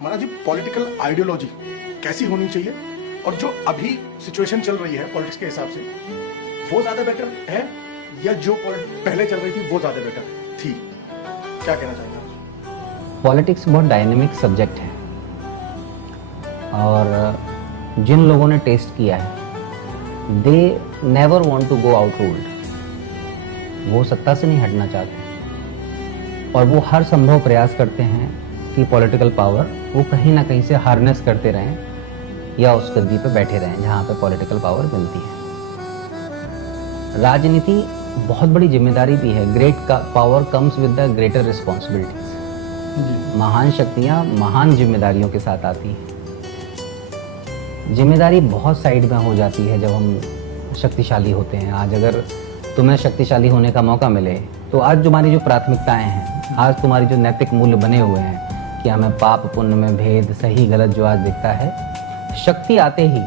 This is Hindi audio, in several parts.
माना जी पॉलिटिकल आइडियोलॉजी कैसी होनी चाहिए और जो अभी सिचुएशन चल रही है पॉलिटिक्स के हिसाब से वो ज्यादा बेटर है या जो पहले चल रही थी वो ज्यादा बेटर थी? क्या कहना चाहेंगे आप? पॉलिटिक्स बहुत डायनेमिक सब्जेक्ट है और जिन लोगों ने टेस्ट किया है they never want to go out ruled. वो सत्ता से नहीं हटना चाहते और वो हर संभव प्रयास करते हैं कि पॉलिटिकल पावर वो कहीं ना कहीं से हार्नेस करते रहें या उस गद्दी पे बैठे रहें जहाँ पे पॉलिटिकल पावर मिलती है। राजनीति बहुत बड़ी जिम्मेदारी भी है। Great power comes with the greater responsibilities. महान शक्तियाँ महान जिम्मेदारियों के साथ आती हैं। जिम्मेदारी बहुत साइड में हो जाती है जब हम शक्तिशाली होते हैं। आज अगर तुम्हें शक्तिशाली होने का मौका मिले तो आज तुम्हारी जो प्राथमिकताएं हैं, आज तुम्हारी जो नैतिक मूल्य बने हुए हैं कि हमें पाप पुण्य में भेद सही गलत जो आज दिखता है, शक्ति आते ही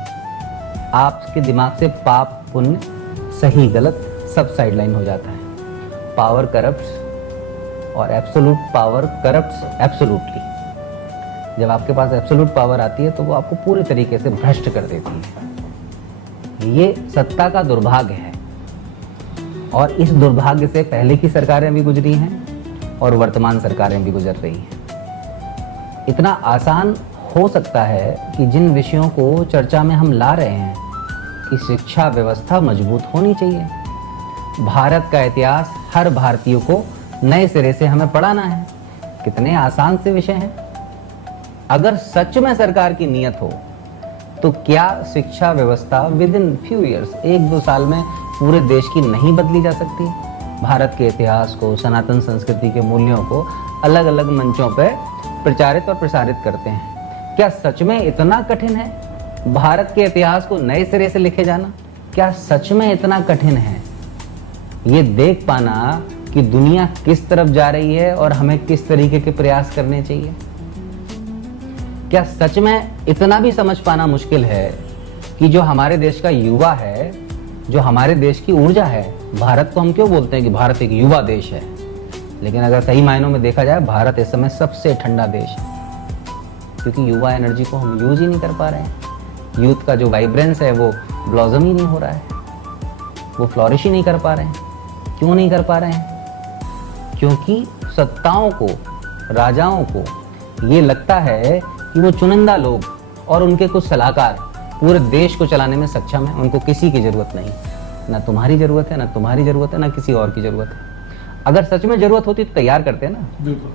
आपके दिमाग से पाप पुण्य सही गलत सब साइडलाइन हो जाता है। पावर करप्ट्स और एब्सोल्यूट पावर करप्ट्स एब्सोल्यूटली। जब आपके पास एब्सोल्यूट पावर आती है तो वो आपको पूरे तरीके से भ्रष्ट कर देती है। ये सत्ता का दुर्भाग्य है और इस दुर्भाग्य से पहले की सरकारें भी गुजरी हैं और वर्तमान सरकारें भी गुजर रही हैं। इतना आसान हो सकता है कि जिन विषयों को चर्चा में हम ला रहे हैं कि शिक्षा व्यवस्था मजबूत होनी चाहिए, भारत का इतिहास हर भारतीय को नए सिरे से हमें पढ़ाना है। कितने आसान से विषय हैं। अगर सच में सरकार की नीयत हो तो क्या शिक्षा व्यवस्था विद इन फ्यू ईयर्स, 1-2 साल में पूरे देश की नहीं बदली जा सकती? भारत के इतिहास को, सनातन संस्कृति के मूल्यों को अलग अलग मंचों पर प्रचारित और प्रसारित करते हैं। क्या सच में इतना कठिन है भारत के इतिहास को नए सिरे से लिखे जाना? क्या सच में इतना कठिन है ये देख पाना कि दुनिया किस तरफ जा रही है और हमें किस तरीके के प्रयास करने चाहिए? क्या सच में इतना भी समझ पाना मुश्किल है कि जो हमारे देश का युवा है, जो हमारे देश की ऊर्जा है, भारत को हम क्यों बोलते हैं कि भारत एक युवा देश है, लेकिन अगर सही मायनों में देखा जाए भारत इस समय सबसे ठंडा देश है क्योंकि युवा एनर्जी को हम यूज ही नहीं कर पा रहे हैं। यूथ का जो वाइब्रेंस है वो ब्लॉसम ही नहीं हो रहा है, वो फ्लोरिश ही नहीं कर पा रहे हैं। क्यों नहीं कर पा रहे हैं? क्योंकि सत्ताओं को, राजाओं को ये लगता है कि वो चुनिंदा लोग और उनके कुछ सलाहकार पूरे देश को चलाने में सक्षम है। उनको किसी की जरूरत नहीं, ना तुम्हारी जरूरत है, ना तुम्हारी जरूरत है, ना किसी और की जरूरत है। अगर सच में जरूरत होती तो तैयार करते हैं ना। बिल्कुल।